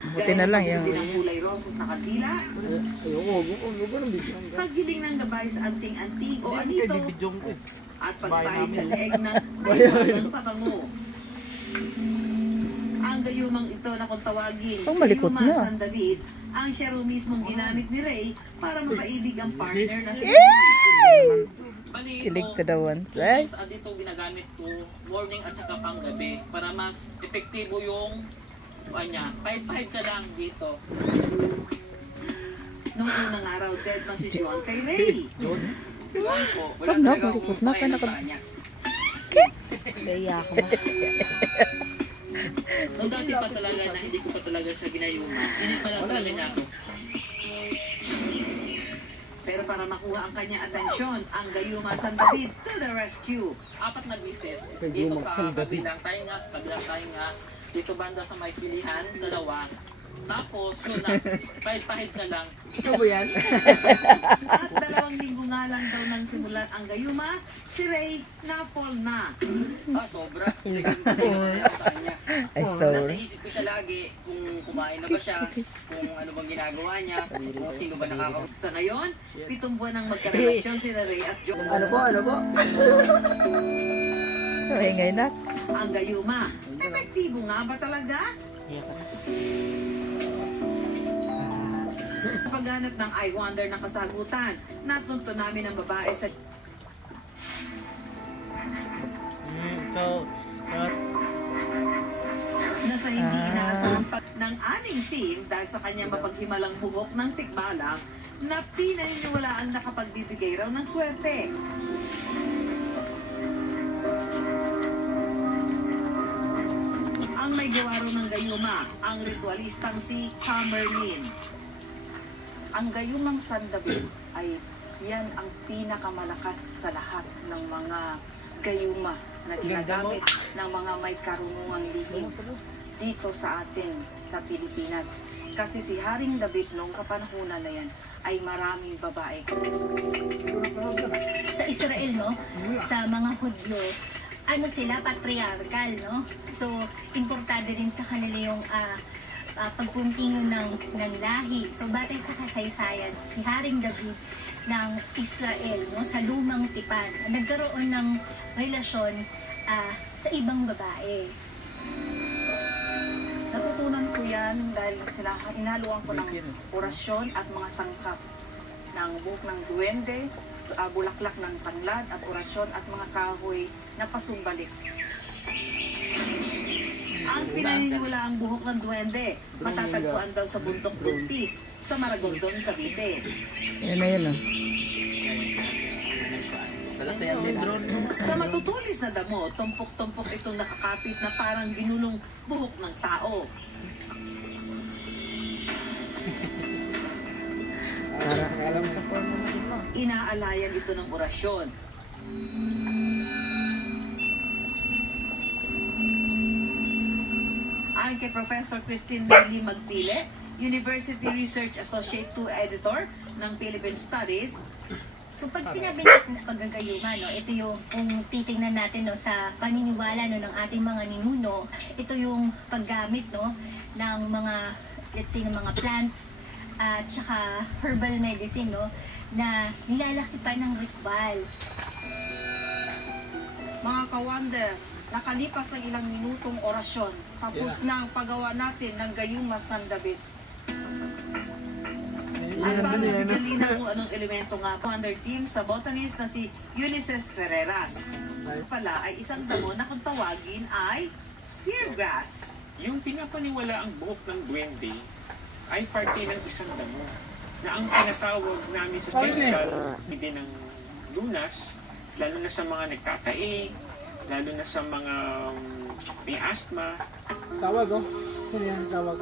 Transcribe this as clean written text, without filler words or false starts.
Buti na lang yung ng kulay rosas na kandila. Paghiling ng gabay sa anting-anting o anito. At pagpahid sa leeg ng mayroong pabango. Ang gayumang ito na kung tawagin, Gayuma San David, ang siya rin mismong ginamit ni Ray para mapaibig ang partner na si kilig to the ones, eh? Dito ginagamit ko morning at saka pang gabi para mas epektibo yung kanya. Pahid-pahid ka lang dito. Nung unang araw, dead man si John kay Ray. Yun po. Wala Pag talaga malikot na ka sa kanya. Kaya ako na. Nung dati pa talaga na hindi ko pa talaga siya ginayuma, hindi pa lang talaga niya ako. Pero para makuha ang kanyang atensyon, ang Gayuma San David to the rescue. 4 na bisis. Dito sa kabilang tayo nga, sa kabilang tayo nga. Dito banda sa may pilihan, 2. Tapos, yun na, pahid-pahid ka lang. Ito ba yan? At 2 linggo nga lang daw nang simulan ang Gayuma, si Ray na-fall na. Sobra. Hindi ko sa kanya. Ay, Nasa sorry. isip ko siya lagi kung kumain na ba siya, kung ano bang ginagawa niya, kung sino ba nakakaroon. Sa ngayon, 7 buwan nang magkarelasyon si Ray at John. Ano po? Ay, ngayon na. Ang Gayuma, epektibo nga ba talaga? Paghanap ng I Wonder na kasagutan, natunto namin ang babae sa na sa hindi inaasahang ng aming team dahil sa kanyang mapaghimalang buhok ng tikbalang na pinaniniwalaang nakapagbibigay raw ng swerte. Ang may gawa raw ng Gayuma, ang ritualistang si Camerlin. Ang Gayumang San David ay yan ang pinakamalakas sa lahat ng mga gayuma na ginagamit ng mga may karunungang lihim dito sa atin sa Pilipinas. Kasi si Haring David noong kapanahunan na yan ay maraming babae. Sa Israel, no? Sa mga Hudyo, ano sila, patriarchal, no? So, importante din sa kanila yung pagpuntingon ng lahi. So, batay sa kasaysayan, si Haring David ng Israel, no, sa lumang tipan, nagkaroon ng relasyon sa ibang babae. Natutunan ko yan dahil inaluan ko ng orasyon at mga sangkap ng buhok ng duwende, bulaklak ng tanglad at orasyon at mga kahoy na pasumbalik. Ang pinaniniwala ang buhok ng duwende, matatagpuan daw sa bundok Buntis, sa Maragondon, Cavite. Yan na yun, oh. Sa matutulis na damo, tumpok-tumpok itong nakakapit na parang ginulong buhok ng tao. Inaalayan ito ng orasyon. Ayon kay Professor Christine Maylie Magpile, University Research Associate 2 Editor ng Philippine Studies. So, pag sinabi natin na paggagayuma, no, ito yung kung titingnan natin, no, sa paniniwala, no, ng ating mga ninuno, ito yung paggamit, no, ng mga, let's say, ng mga plants at saka herbal medicine, no, na nilalaki pa ng ritual. Mga ka-wonder, nakalipas ang ilang minutong orasyon, tapos na ang paggawa natin ng Gayuma San David. At para mapigalina kung anong elemento nga po under team sa botanist na si Ulysses Ferreras. Pala ay isang damo na kung tawagin ay speargrass. Yung pinapaniwala ang buhok ng duwende ay parte ng isang damo na ang tinatawag namin sa medical din ng lunas, lalo na sa mga nagtatae, lalo na sa mga may asthma. Tawag, oh. Ano yan, tawag?